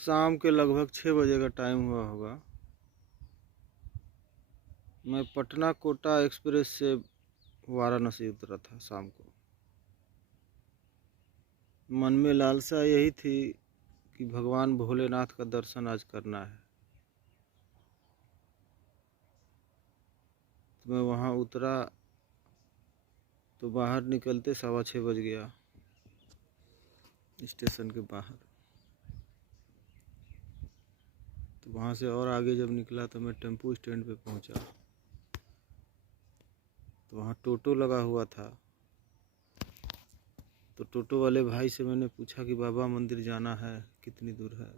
शाम के लगभग 6 बजे का टाइम हुआ होगा। मैं पटना कोटा एक्सप्रेस से वाराणसी उतरा था शाम को। मन में लालसा यही थी कि भगवान भोलेनाथ का दर्शन आज करना है। तो मैं वहाँ उतरा तो बाहर निकलते 6:15 बज गया स्टेशन के बाहर। तो वहाँ से और आगे जब निकला तो मैं टेम्पो स्टैंड पे पहुँचा। तो वहाँ टोटो लगा हुआ था। तो टोटो वाले भाई से मैंने पूछा कि बाबा मंदिर जाना है, कितनी दूर है।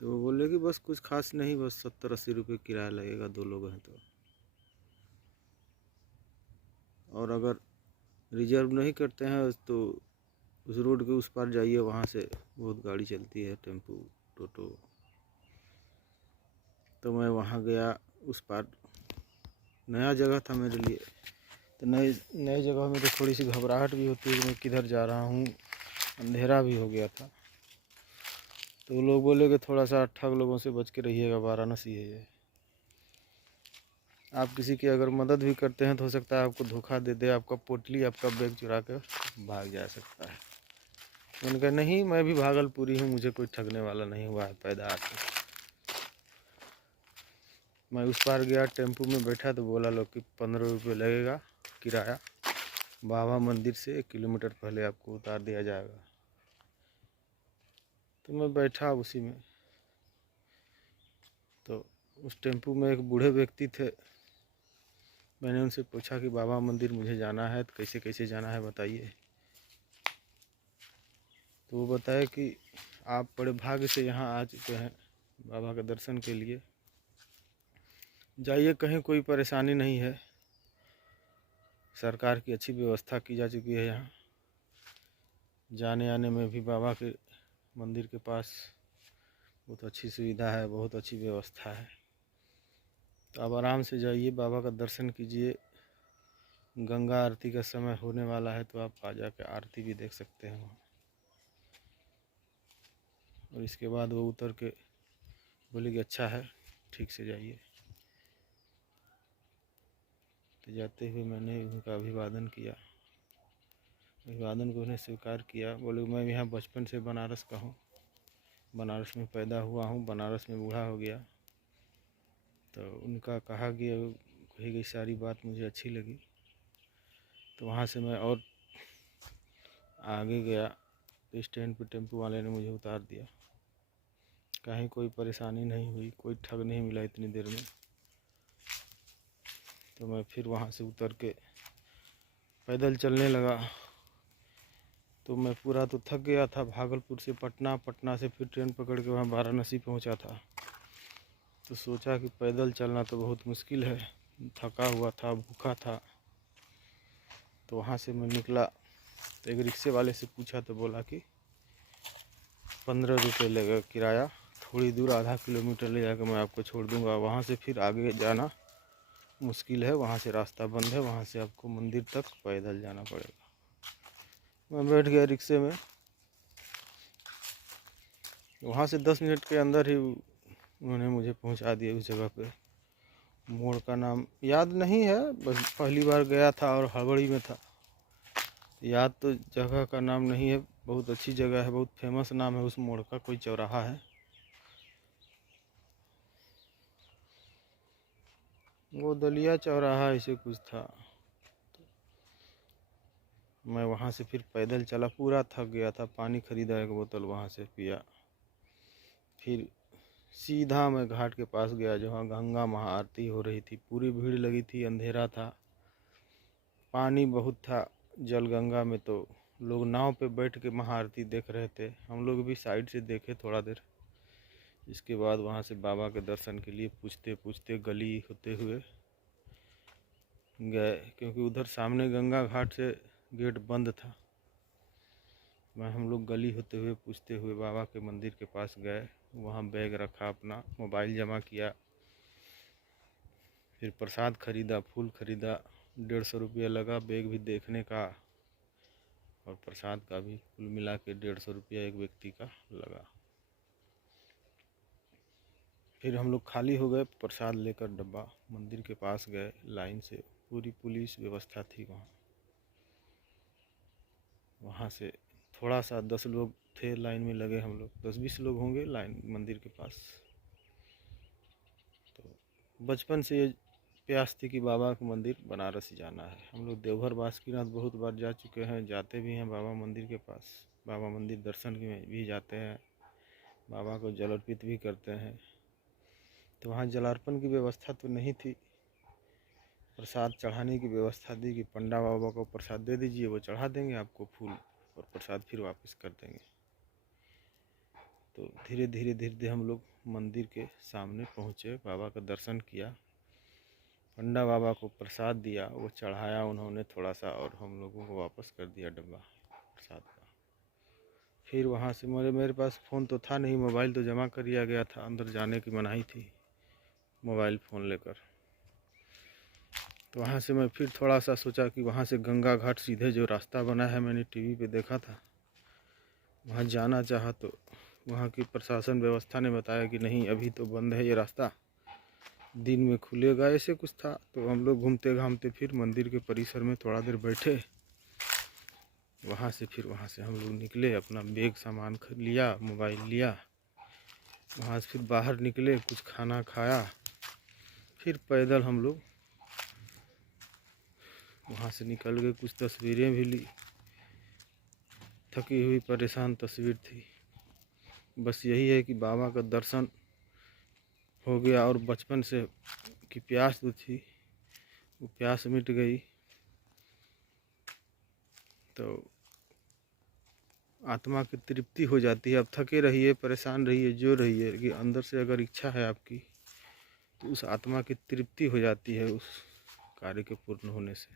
तो वो बोले कि बस कुछ खास नहीं, बस 70-80 रुपये किराया लगेगा, 2 लोग हैं तो। और अगर रिजर्व नहीं करते हैं तो उस रोड के उस पार जाइए, वहाँ से बहुत गाड़ी चलती है, टेम्पो टोटो। तो मैं वहाँ गया उस पार। नया जगह था मेरे लिए, तो नए नए जगह में तो थोड़ी सी घबराहट भी होती है कि मैं किधर जा रहा हूँ। अंधेरा भी हो गया था। तो वो लोग बोले कि थोड़ा सा ठग लोगों से बच के रहिएगा, वाराणसी है ये। आप किसी की अगर मदद भी करते हैं तो हो सकता है आपको धोखा दे दे, आपका पोटली, आपका बैग चुरा कर भाग जा सकता है। मैंने कहा नहीं, मैं भी भागलपुरी हूँ, मुझे कोई ठगने वाला नहीं हुआ है पैदा आके। मैं उस पार गया, टेम्पो में बैठा तो बोला लोग कि 15 रुपये लगेगा किराया, बाबा मंदिर से 1 किलोमीटर पहले आपको उतार दिया जाएगा। तो मैं बैठा उसी में। तो उस टेम्पो में एक बूढ़े व्यक्ति थे। मैंने उनसे पूछा कि बाबा मंदिर मुझे जाना है, तो कैसे कैसे जाना है बताइए। तो वो बताए कि आप बड़े भाग्य से यहाँ आ चुके हैं बाबा के दर्शन के लिए। जाइए, कहीं कोई परेशानी नहीं है, सरकार की अच्छी व्यवस्था की जा चुकी है यहाँ। जाने आने में भी बाबा के मंदिर के पास बहुत अच्छी सुविधा है, बहुत अच्छी व्यवस्था है। तो आप आराम से जाइए, बाबा का दर्शन कीजिए। गंगा आरती का समय होने वाला है, तो आप आ जाकर आरती भी देख सकते हैं वहाँ। और इसके बाद वो उतर के बोले कि अच्छा है, ठीक से जाइए। तो जाते हुए मैंने उनका अभिवादन किया। अभिवादन को उन्हें स्वीकार किया। बोले मैं यहाँ बचपन से बनारस का हूँ, बनारस में पैदा हुआ हूँ, बनारस में बूढ़ा हो गया। तो उनका कहा कि कही गई सारी बात मुझे अच्छी लगी। तो वहाँ से मैं और आगे गया तो स्टैंड पे टेम्पो वाले ने मुझे उतार दिया। कहीं कोई परेशानी नहीं हुई, कोई ठग नहीं मिला इतनी देर में। तो मैं फिर वहाँ से उतर के पैदल चलने लगा। तो मैं पूरा तो थक गया था, भागलपुर से पटना, पटना से फिर ट्रेन पकड़ के वहाँ वाराणसी पहुँचा था। तो सोचा कि पैदल चलना तो बहुत मुश्किल है, थका हुआ था, भूखा था। तो वहाँ से मैं निकला तो एक रिक्शे वाले से पूछा तो बोला कि 15 रुपये लगेगा किराया, थोड़ी दूर आधा किलोमीटर ले जाकर मैं आपको छोड़ दूँगा, वहाँ से फिर आगे जाना मुश्किल है, वहाँ से रास्ता बंद है, वहाँ से आपको मंदिर तक पैदल जाना पड़ेगा। मैं बैठ गया रिक्शे में। वहाँ से 10 मिनट के अंदर ही उन्होंने मुझे पहुँचा दिया उस जगह पे। मोड़ का नाम याद नहीं है, बस पहली बार गया था और हड़बड़ी में था, याद तो जगह का नाम नहीं है। बहुत अच्छी जगह है, बहुत फेमस नाम है उस मोड़ का, कोई चौराहा है। वो दलिया चौराहा ऐसे कुछ था। मैं वहाँ से फिर पैदल चला, पूरा थक गया था, पानी खरीदा 1 बोतल, वहाँ से पिया। फिर सीधा मैं घाट के पास गया जहाँ गंगा महाआरती हो रही थी। पूरी भीड़ लगी थी, अंधेरा था, पानी बहुत था जल गंगा में। तो लोग नाव पे बैठ के महाआरती देख रहे थे, हम लोग भी साइड से देखे थोड़ा देर। इसके बाद वहाँ से बाबा के दर्शन के लिए पूछते पूछते गली होते हुए गए, क्योंकि उधर सामने गंगा घाट से गेट बंद था। मैं हम लोग गली होते हुए पूछते हुए बाबा के मंदिर के पास गए। वहाँ बैग रखा, अपना मोबाइल जमा किया, फिर प्रसाद खरीदा, फूल खरीदा, 150 रुपया लगा बैग भी देखने का। और प्रसाद का भी कुल मिला के 150 रुपया एक व्यक्ति का लगा। फिर हम लोग खाली हो गए, प्रसाद लेकर डब्बा मंदिर के पास गए। लाइन से पूरी पुलिस व्यवस्था थी वहाँ। वहाँ से थोड़ा सा 10 लोग थे लाइन में लगे, हम लोग 10-20 लोग होंगे लाइन मंदिर के पास। तो बचपन से ये प्यास थी कि बाबा का मंदिर बनारस जाना है। हम लोग देवघर बासुकीनाथ बहुत बार जा चुके हैं, जाते भी हैं बाबा मंदिर के पास। बाबा मंदिर दर्शन के भी जाते हैं, बाबा को जल अर्पित भी करते हैं। तो वहाँ जलार्पण की व्यवस्था तो नहीं थी, प्रसाद चढ़ाने की व्यवस्था दी कि पंडा बाबा को प्रसाद दे दीजिए, वो चढ़ा देंगे आपको फूल और प्रसाद फिर वापस कर देंगे। तो धीरे धीरे हम लोग मंदिर के सामने पहुँचे, बाबा का दर्शन किया, पंडा बाबा को प्रसाद दिया, वो चढ़ाया उन्होंने थोड़ा सा और हम लोगों को वापस कर दिया डब्बा प्रसाद का। फिर वहाँ से मेरे पास फ़ोन तो था नहीं, मोबाइल तो जमा कर दिया गया था, अंदर जाने की मनाही थी मोबाइल फ़ोन लेकर। तो वहाँ से मैं फिर थोड़ा सा सोचा कि वहाँ से गंगा घाट सीधे जो रास्ता बना है, मैंने टीवी पे देखा था, वहाँ जाना चाहा तो वहाँ की प्रशासन व्यवस्था ने बताया कि नहीं अभी तो बंद है ये रास्ता, दिन में खुलेगा, ऐसे कुछ था। तो हम लोग घूमते घामते फिर मंदिर के परिसर में थोड़ा देर बैठे। वहाँ से हम लोग निकले, अपना बैग सामान लिया, मोबाइल लिया, वहाँ से फिर बाहर निकले, कुछ खाना खाया, फिर पैदल हम लोग वहाँ से निकल गए। कुछ तस्वीरें भी ली, थकी हुई परेशान तस्वीर थी। बस यही है कि बाबा का दर्शन हो गया और बचपन से की प्यास जो थी वो प्यास मिट गई। तो आत्मा की तृप्ति हो जाती है। अब थके रहिए, परेशान रहिए, जो रहिए, कि अंदर से अगर इच्छा है आपकी तो उस आत्मा की तृप्ति हो जाती है उस कार्य के पूर्ण होने से।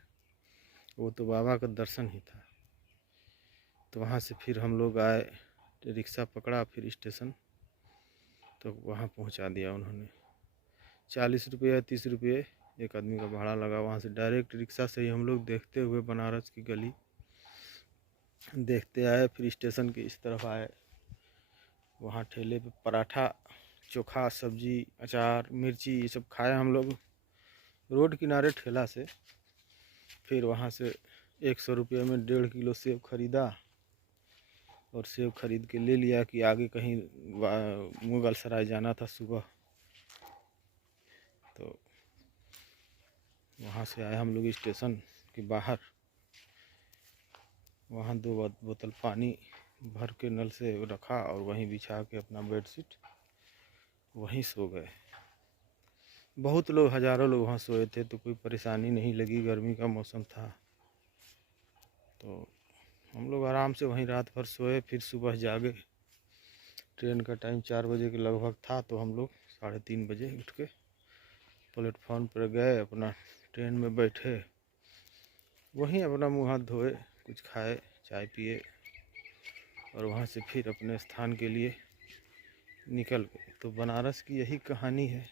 वो तो बाबा का दर्शन ही था। तो वहाँ से फिर हम लोग आए, रिक्शा पकड़ा, फिर स्टेशन तो वहाँ पहुँचा दिया उन्होंने। 40 रुपये या 30 रुपये एक आदमी का भाड़ा लगा। वहाँ से डायरेक्ट रिक्शा से ही हम लोग देखते हुए बनारस की गली देखते आए। फिर स्टेशन के इस तरफ आए, वहाँ ठेले पे पराठा, चोखा, सब्जी, अचार, मिर्ची ये सब खाए हम लोग रोड किनारे ठेला से। फिर वहाँ से 100 रुपये में 1.5 किलो सेब खरीदा और सेब खरीद के ले लिया कि आगे कहीं मुगल सराय जाना था सुबह। तो वहाँ से आए हम लोग स्टेशन के बाहर, वहाँ 2 बोतल पानी भर के नल से रखा और वहीं बिछा के अपना बेडशीट वहीं सो गए। बहुत लोग, हज़ारों लोग वहाँ सोए थे, तो कोई परेशानी नहीं लगी, गर्मी का मौसम था। तो हम लोग आराम से वहीं रात भर सोए। फिर सुबह जागे, ट्रेन का टाइम 4 बजे के लगभग था, तो हम लोग 3:30 बजे उठ के प्लेटफॉर्म पर गए, अपना ट्रेन में बैठे, वहीं अपना मुँह हाथ धोए, कुछ खाए, चाय पिए और वहाँ से फिर अपने स्थान के लिए निकल गए। तो बनारस की यही कहानी है,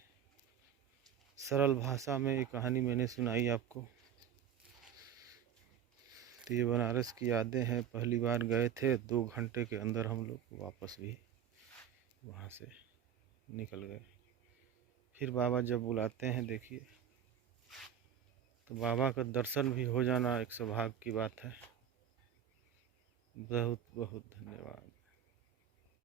सरल भाषा में ये कहानी मैंने सुनाई आपको। तो ये बनारस की यादें हैं। पहली बार गए थे, 2 घंटे के अंदर हम लोग वापस भी वहाँ से निकल गए। फिर बाबा जब बुलाते हैं देखिए, तो बाबा का दर्शन भी हो जाना एक सौभाग्य की बात है। बहुत बहुत धन्यवाद।